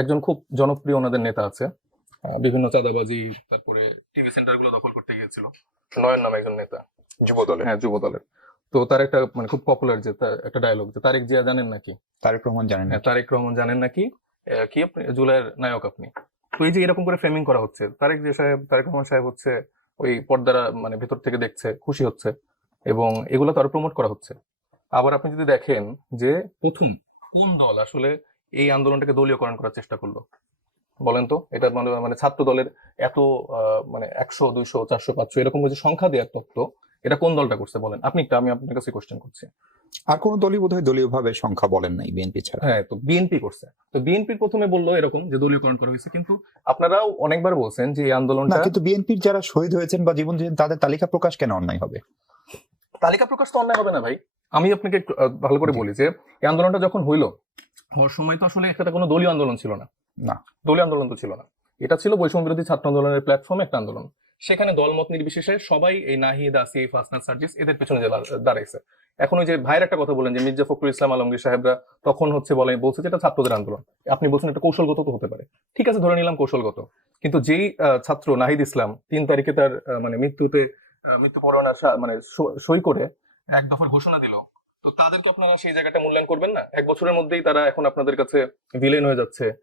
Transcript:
একজন খুব জনপ্রিয় ওনাদের নেতা আছে, বিভিন্ন চাঁদাবাজি, তারপরে টিভি সেন্টার গুলো দখল করতে গিয়েছিল, নয়ন নামে একজন নেতা, যুব দলে। হ্যাঁ যুব দলের। তো তার একটা মানে খুব পপুলার যে একটা ডায়লগ, যে তারেক জিয়া জানেন নাকি, তারেক রহমান জানেন হ্যাঁ না? তারেক রহমান জানেন নাকি, কি আপনি জুলাইয়ের নায়ক আপনি। তো এই যে এরকম করে ফ্রেমিং করা হচ্ছে, তারেক রহমান সাহেব হচ্ছে ওই পর্দার মানে ভেতর থেকে দেখছে, খুশি হচ্ছে, এবং এগুলো তো আরো প্রমোট করা হচ্ছে। আবার আপনি যদি দেখেন যে প্রথম কোন দল আসলে এই আন্দোলনটাকে দলীয়করণ করার চেষ্টা করলো, বলেন তো। এটা মানে মানে ছাত্র দলের এত মানে 100 200 400 500 এরকম যে সংখ্যা দেওয়ার তত্ত্ব, এটা কোন দলটা করছে বলেন আপনি, একটা আমি আপনার কাছে কোশ্চেন করছি। আর কোন দলই বোধহয় দলীয় ভাবে সংখ্যা বলেন নাই বিএনপি ছাড়া। হ্যাঁ, তো বিএনপি করছে। তো বিএনপি প্রথমে বললো এরকম যে দলীয়করণ করা হয়েছে, কিন্তু আপনারাও অনেকবার বলছেন যে এই না, আন্দোলনটা, কিন্তু বিএনপির যারা শহীদ হয়েছেন বা জীবন দিয়েছেন তাদের তালিকা প্রকাশ কেন অন্যায় হবে? তালিকা প্রকাশ তো অন্যায় হবে না ভাই। আমি আপনাকে একটু ভালো করে বলি যে এই আন্দোলনটা যখন হইলো, হওয়ার সময় তো আসলে একটা কোনো দলীয় আন্দোলন ছিল না। না। দলীয় আন্দোলন তো ছিল না, এটা ছিল বৈষম্য বিরোধী ছাত্র আন্দোলনের প্ল্যাটফর্মে একটা আন্দোলন। সেখানে দলমত নির্বিশেষে সবাই এই নাহিদ, আসিফ, হাসনাত, সার্জিস এদের পেছনে দাঁড়াইছে। এখন ওই যে ভাইয়ের একটা কথা বলেন যে মির্জা ফখরুল ইসলাম আলমগীর সাহেবরা তখন হচ্ছে বলছে যে এটা ছাত্রদের আন্দোলন, আপনি বলছেন এটা কৌশলগত তো হতে পারে, ঠিক আছে ধরে নিলাম কৌশলগত। কিন্তু যেই ছাত্র নাহিদ ইসলাম 3 তারিখে তার মানে মৃত্যু পরোয়ানা মানে সই করে এক দফার ঘোষণা দিল, তো তাদেরকে আপনারা সেই জায়গাটা মূল্যায়ন করবেন না? 1 বছরের মধ্যেই তারা এখন আপনাদের কাছে ভিলেন হয়ে যাচ্ছে,